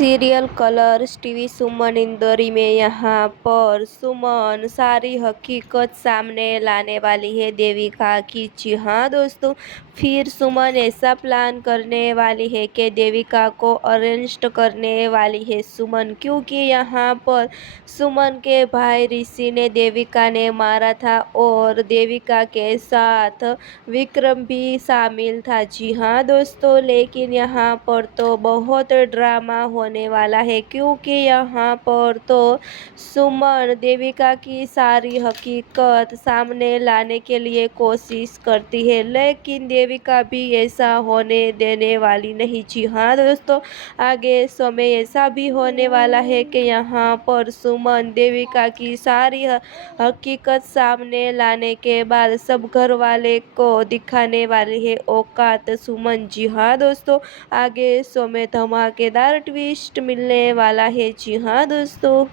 Serial Colors TV सुमन इंदौरी में यहाँ पर सुमन सारी हकीकत सामने लाने वाली है देविका की। जी हाँ दोस्तों, फिर सुमन ऐसा प्लान करने वाली है कि देविका को अरेस्ट करने वाली है सुमन, क्योंकि यहाँ पर सुमन के भाई ऋषि ने देविका ने मारा था और देविका के साथ विक्रम भी शामिल था। जी हाँ दोस्तों, लेकिन यहाँ पर तो बहुत ड्रामा होने वाला है, क्योंकि यहाँ पर तो सुमन देविका की सारी हकीकत सामने लाने के लिए कोशिश करती है, लेकिन देविका भी ऐसा होने देने वाली नहीं। जी हाँ दोस्तों, आगे समय ऐसा भी होने वाला है कि यहाँ पर सुमन देविका की सारी हकीकत सामने लाने के बाद सब घर वाले को दिखाने वाली है औकात सुमन। जी हाँ दोस्तों, आगे शो में धमाकेदार ट्विस्ट मिलने वाला है। जी हाँ दोस्तों।